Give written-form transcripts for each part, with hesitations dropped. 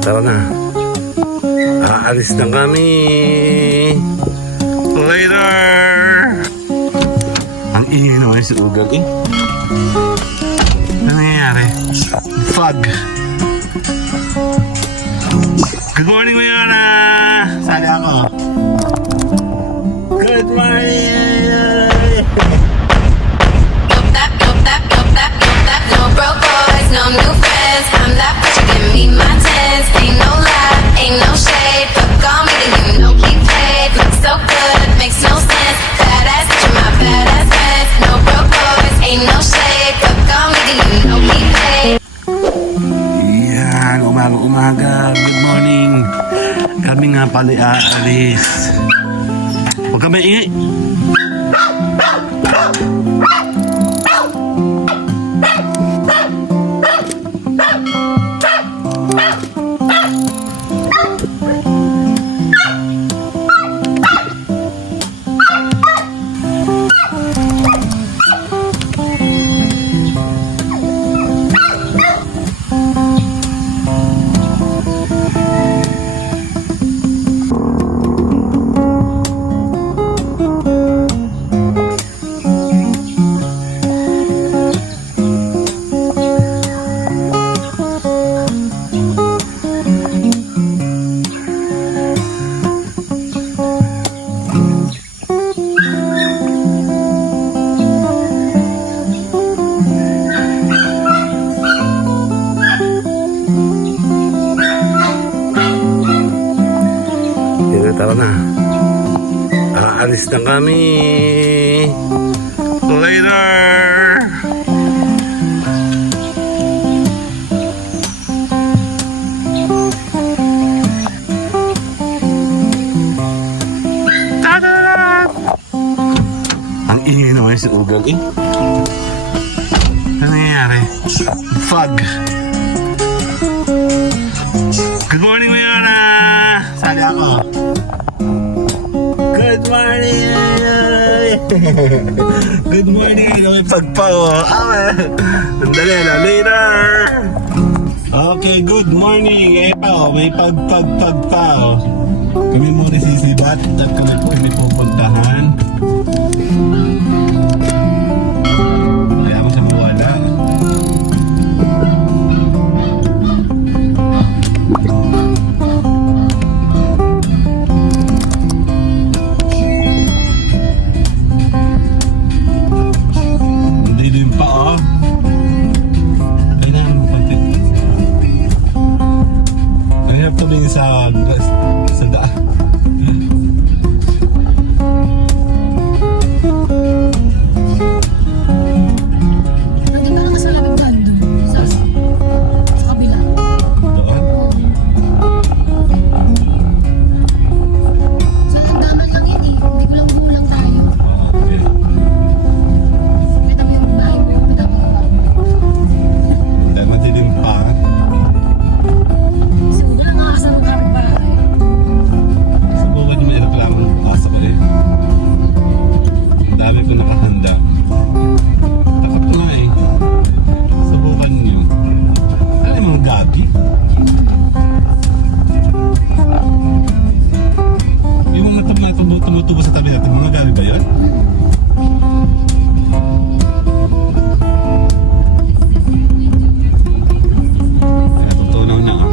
Tara na. Aalis na kami. Later. Ang ingay naman si Ugal eh. Ano nangyayari? Fog. Good morning, Mayana. Sali ako. Good morning. No broke boys, no new friends. I'm that bitch, you give me my tens. Ain't no lie, ain't no shade. Fuck on me, then you know we paid. Look so good, makes no sense. Badass bitch, you're my badass friends. No broke boys, ain't no shade. Fuck on me, then you know we paid. Yan, umaga. Good morning. Kami nga pala aalis. Huwag kami ingay. Tara na. Aalis na kami. Later. Tada! Ang ingay naman si Ugal eh. Ano nangyayari? Fog. Good morning, Mayana. Sali ako. Good morning! Good morning! May pagpao! Sandali na, later! Okay, good morning! Eto, may pagpao. Kami muna sisibat at kami pupuntahan. Kaya mo sa mawala. Sa daan. Nandun na lang sa labing bando. Sa kabila. Doon? Sa hagdanan lang yan eh. Hindi ko lang bulang tayo. Okay. Kita mo yung bahay ko. Kita mo yung bahay ko. Dahil madilim pa. Siguro lang nakakasama kami bahay. Subukan nyo may reklamo ng pasa ko eh. Ang dami ko nakahanda. Takot ko nga eh. Subukan nyo. Ano yung mga gabi? Yung mga tumutubo sa tabi natin, mga gabi ba yun? Kaya tutunaw na ah.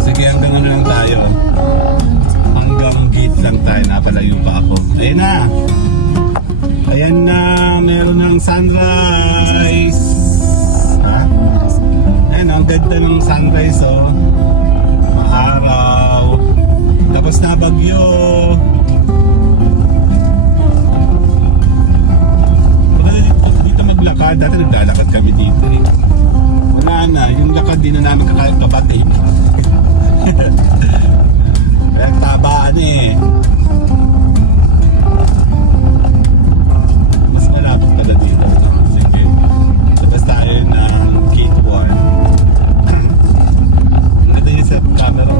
Sige, hanggang ano lang tayo. Hanggang gate lang tayo. Napalayo pa ako. Ayan na. Ayan na. Meron ng sunrise. Ha? Ayan, ang ganda ng sunrise oh. Maaraw. Tapos na bagyo. Wala dito maglakad. Dati naglalakad kami dito eh. Wala na. Yung lakad din na namin kakabati. Kaya tabaan eh. Mas malapit pala dito. Sige. Labas tayo ng gate 1. Ang ganda yun sa camera.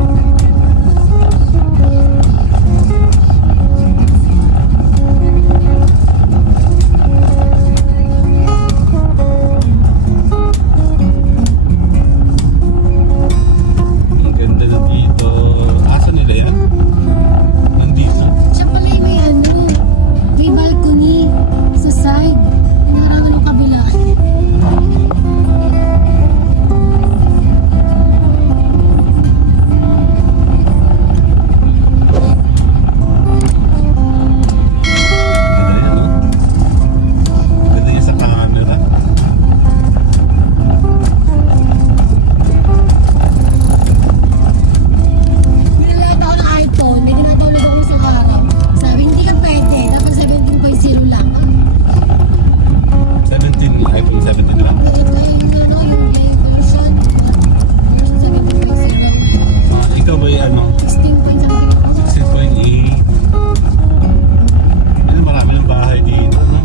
Ang ganda na dito. Asa nila yan? Nandito. Siya pala yung may ano, may balcony sa side. Narangan ng kabila. Ganda yan, no? Ganda yan sa camera. Nilalata ako ng iPhone, may tinatulog ako sa harap. Sabi, hindi ka pwede. Dapat 17.0 lang. 17, iPhone 17 lang. Ito yung ano, yung version. Version 17.0. Ikaw ba yung ano? 16 point something. 6.8. Ano, marami ng bahay dito, no?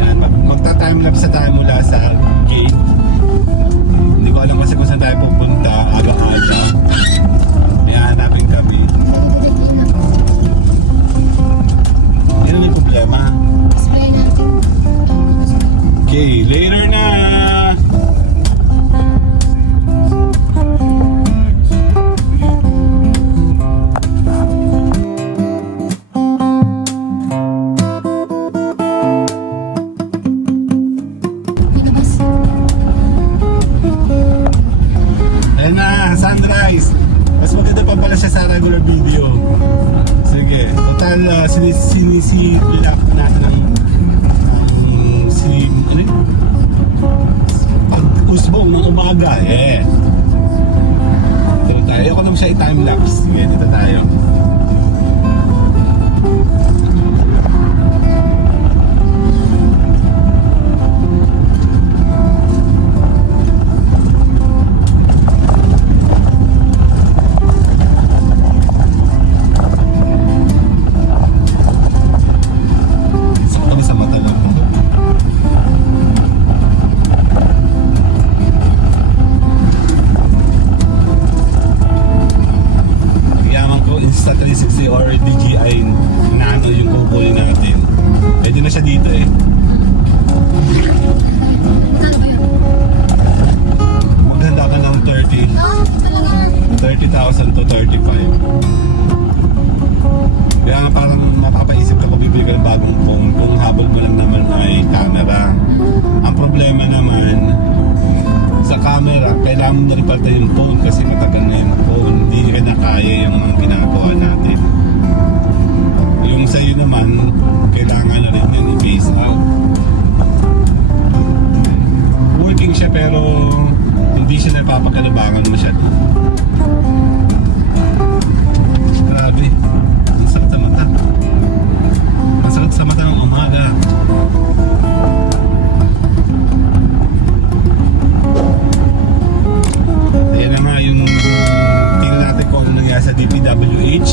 Yan, magta-timelapse na tayo mula sa gate. Hindi ko alam kasi kung saan tayo pupunta, aga-aga. Kaya hanapin kami. Directly na. Yan ang may problema. Display natin. Okay, later na! Pinabas. Ayan na, sunrise! Mas maganda pa pala siya sa regular video. Sige, total sinisilap natin ang ano yun? Pag-usbong ng umaga, eh. Dito tayo. Ayoko naman siya i-timelapse. Sige, dito tayo. Sakto kami sa mata lang. Yaman ko Insta360 or DJI Nano yung kukunin natin. Pwede na siya dito eh. Saan ba yun? Maghanda ka ng Talaga? 30,000 to 35. Kaya nga parang mapapaisip ka kung bibili ka ng bagong phone kung habol mo lang naman ay camera. Ang problema naman sa camera, kailangan mo na rin pala yung phone kasi matagal na yung phone. Hindi ka na kaya yung mga ginagawa natin. Yung sa'yo naman, kailangan na rin yan i-phase out. Working siya pero hindi siya napapakalabangan masyado. Grabe. Ang sakit sa mata. Ang sakit sa mata ng umaga. Ayan na nga yung tingnan natin kung ano nangyari sa DPWH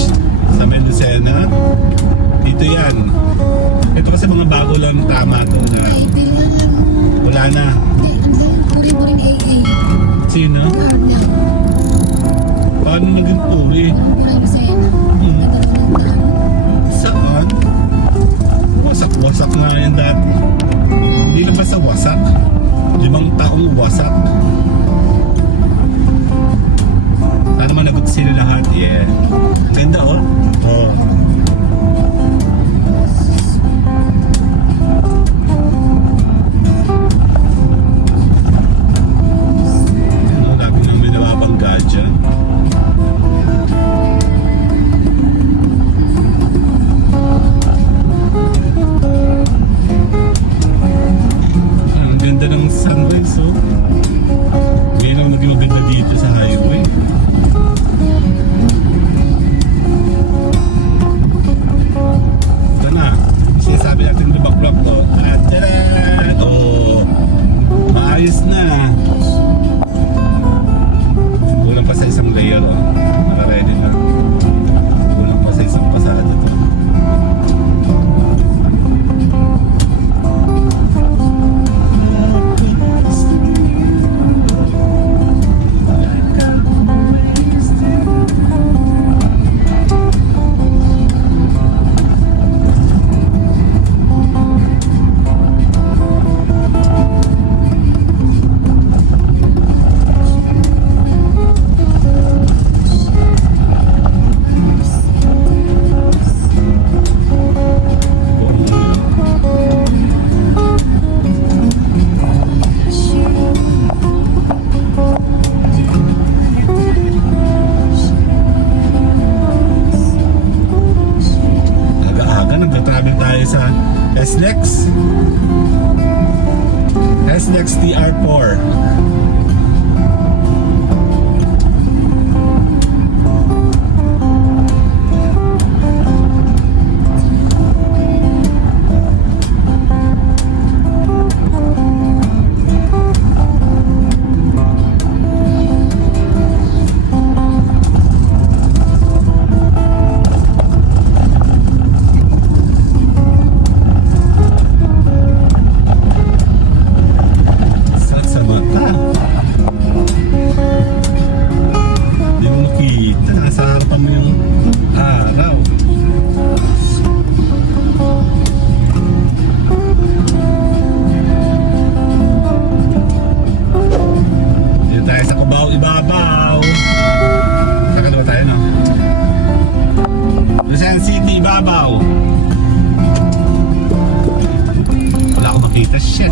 sa Mendocena. Dito yan. Ito kasi mga bago lang tama to na Ito yan. wala na. Puri-puri AA. Sino? Kanya. Paano naging puri? Marami sa'yo na. Saan? Wasak-wasak nga yan dati. Hindi na basta wasak. 5 taong wasak. Sana managot sila lahat. Yeah. Ganda oh. Oh. Ano, lagi nang may nababangga dyan. Ang ganda ng sunrise oh. ayos na. Kulang pa sa isang layer, oh. Naka-ready na. Kulang pa sa isang pasada to. Aga-aga, nagtatravel tayo sa SLEX. SLEX TR4. Sa mata. Hindi mo makita. Nasa harapan mo yung araw. Dito tayo sa Cubao, Ibabaw. Saka na ba tayo, no? Lucena City, Ibabaw. Wala akong makita. Shit.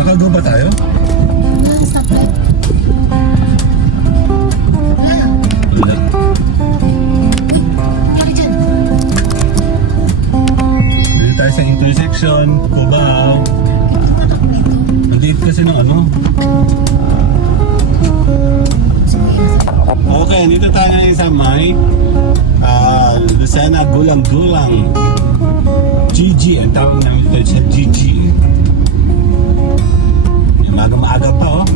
Nakago ba tayo? Stop light. Wala. Kaya dyan. Dito tayo sa intersection, Cubao. Ang liit kasi ng ano. Okay, dito tayo ngayon sa may Lucena Gulang-Gulang. GG, ang tawag namin ito sa GG. Maaga pa, oh.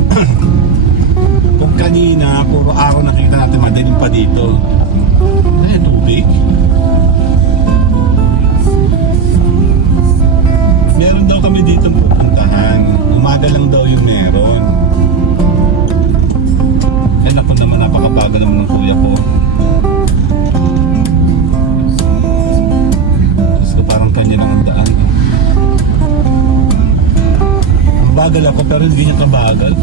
Kung kanina, puro araw nakita natin, madaling pa dito. Ay, tubig. Meron daw kami dito pupuntahan. Umaga lang daw yung meron. Eh, naku naman, napakabagal naman ng kuya ko. Tapos ko parang kanya lang ang daan. Bagal ako pero hindi niya kabagal.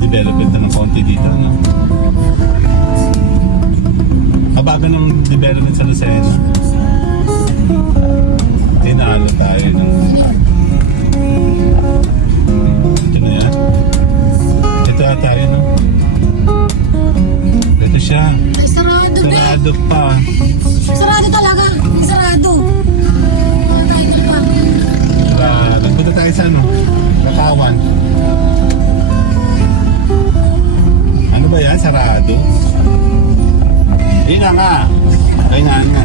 Development na ng konti dito, no? Kabagal ng development sa Lucena. Tinalo tayo, no? Ito na yan. Ito na tayo, no? Ito siya. Sarado, be. Sarado pa. Sarado talaga. Sarado. Mga tayo pa. Nagpunta tayo sa ano? Katawan. Ano ba yan? Sarado? Yun na nga. Kaya nga.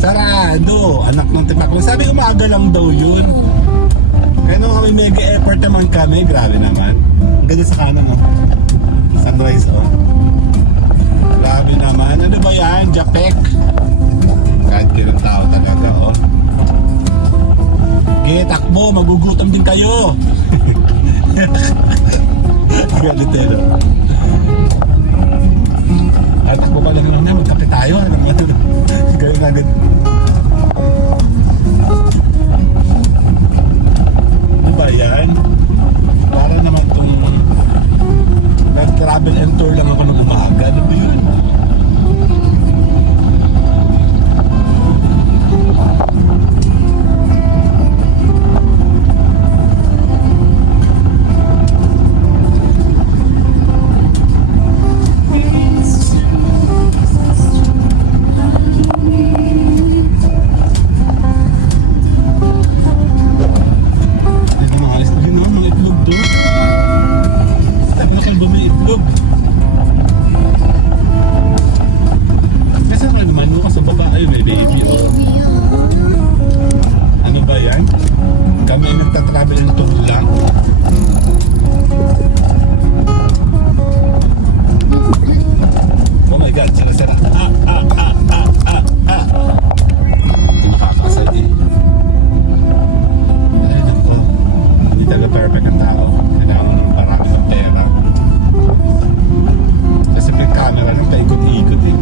Sarado! Anak ng tipak ko. Sabi umaga lang daw yun. Kaya nung kami mega effort naman kami. Grabe naman. Ang ganda sa kanan, oh. Sunrise, oh. Grabe naman. Ano ba yan? Japek. Kahit kilang tao talaga, oh. Takbo, magugutom din kayo. Galit tayo. Ay, takbo pa lang naman, magkape tayo. Gawin agad. Ano ba yan? Para naman itong nag-travel and tour lang ako ng umaga. Ano ba yun? Grabe yung tulang. Oh my God, sira-sira. Hindi makakasal eh. Ay, nako. Hindi talaga perfect ang tao. Kailangan ng marami ng pera. Kasi may camera lang paikot-ikot eh.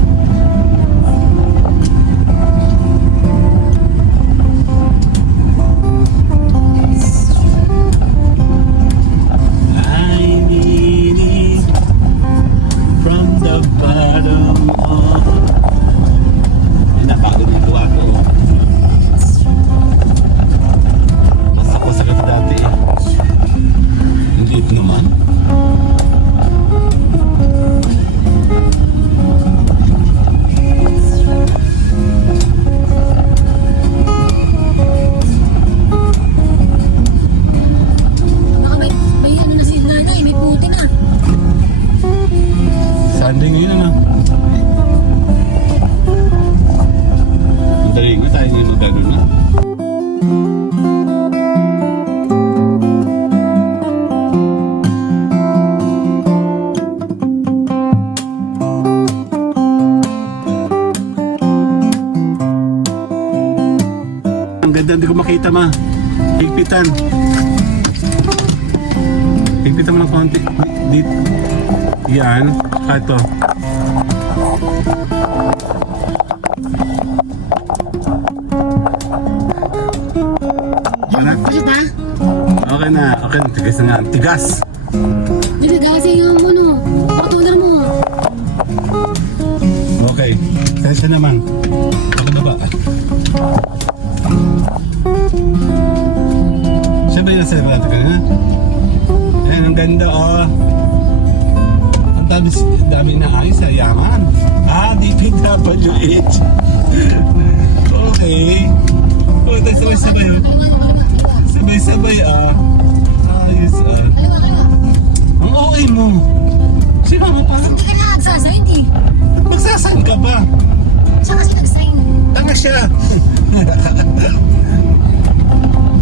I need it from the bottom of... Ay, napagod na po ako. Mas ako sakit dati eh. Ang liit naman. Baka may ano na si nanay, may puti na. Sunday ngayon ano? Madali ko tayo ngayon magano na. Ang ganda, hindi ko makita ma. Higpitan. Higpitan mo ng konti. Dito. Yan. Ito. Wala? Bakit ha? Okay na. Okay na. Tigas na nga. Tigas! Hindi kasi yung ano, patular mo. Okay. Sensya naman. Ako na ba? Siya ba yung nasa natin kanina? Ayan, ang ganda oh. Ang dami na ayos sa yaman. DPWH. Okay. Oh, tayo sabay-sabay oh. Sabay-sabay ah. Ayos ah. Ang okay mo. Si mama parang Hindi ka na nagsasign eh. magsasign ka ba? Siya kasi nag-sign. Tanga siya.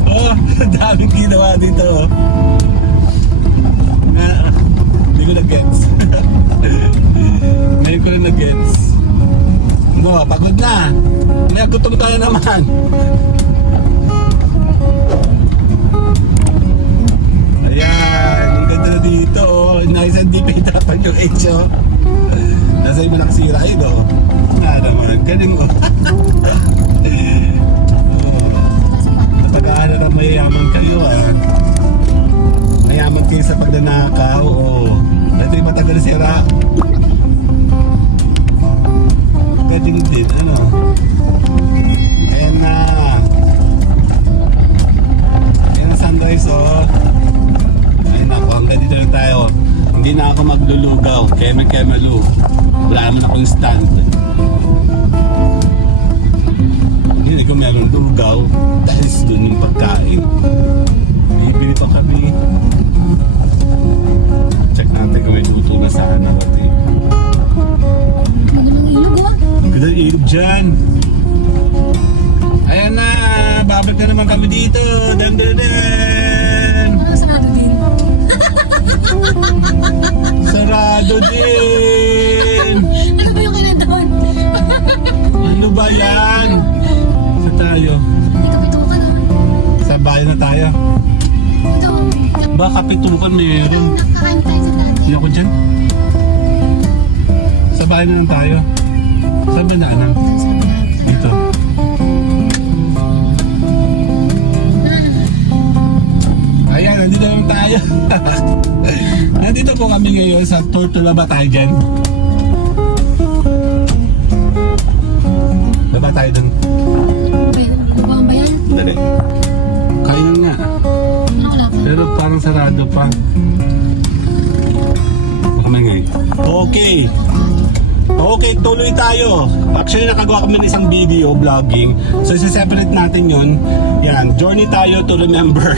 Oh, daming ginawa dito. Hindi ko na-gets. Ngayon ko na na-gets. No, pagod na. May gutom tayo naman. Ayan, ang ganda na dito. Oh. Nice and deep dapat yung H. Oh. Nasa iba nakasira yun. Oh. Naman, galing oh. Pag-aaral na mayayaman kayo ah. Mayaman kayo sa pagnanakaw oh. Ito yung matagal na sira. Galing din ano. Ayan na. Ayan na sunrise oh. Ayun ako, hanggang dito lang tayo. Hindi na ako maglulugaw. Keme-kemelu. Wala naman akong stand. Hindi ko meron lugaw dahil doon yung pagkain. Bibili pa kami. Check natin kung may luto na sana. Magandang ilog oh. Ganda ng ilog dyan. Ayan na, babalik na naman kami dito. Dan. Ano sarado din? Sarado din. Ano ba yung kinandoon? Ano ba yan? Sa tayo. Hindi ka pitukan oh. Sa bayan na tayo. Ito. Baka pitukan meron. Nakakain tayo sa dati. Hindi ako dyan. Sa bayan na lang tayo. Saan ba naanan? Dito. Ayan, nandito naman tayo. Nandito po kami ngayon sa Tortola ba tayo dyan? Baba tayo dun. Bubang ba yan? Dali. Kainan nga. Ano wala pa? Pero parang sarado pa. Baka may ngayon. Okay. Okay, tuloy tayo. Actually, nakagawa kami ng isang video, vlogging. So, isi-separate natin yun. Yan, journey tayo to remember.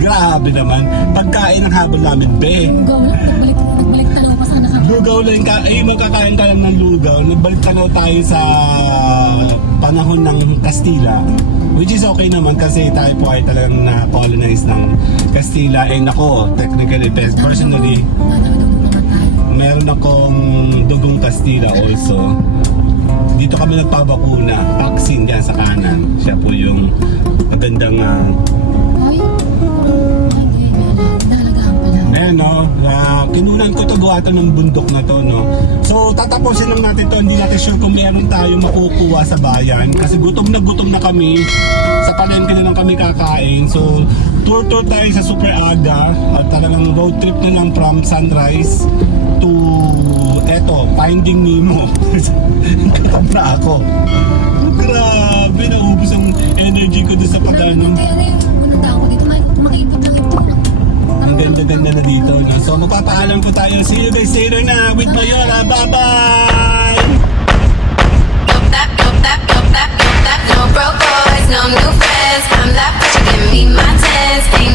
Grabe naman. Pagkain ang habol namin, be. Nagbalik tanaw pa sana kami. Lugaw lang ka, magkakain ka lang ng lugaw. Nagbalik tanaw tayo sa panahon ng Kastila. Which is okay naman kasi tayo po ay talagang na-colonize ng Castilla. And ako, technically, personally, meron akong dugong Castilla also. Dito kami nagpabakuna. Vaccine dyan sa kanan. Siya po yung magandang Ay, dalagaan pala. ayan no, kinunan ko to gawa to ng bundok na to no. So tatapusin lang natin to, hindi natin sure kung meron tayo makukuha sa bayan kasi gutom na kami. Sa palengke na lang kami kakain. So tour tayo sa super aga at talagang road trip na lang from sunrise to eto, Finding Nemo. Gutom na ako. Grabe, naubos ang energy ko doon sa pag-ano. Kaya na yung punta ako dito, makikita lang ito. Ang ganda-ganda na dito. No? So magpapaalam po tayo. See you guys later na with Mayora. Bye-bye! No broke boys, no new friends. I'm that bitch, you give me my tens. Ain't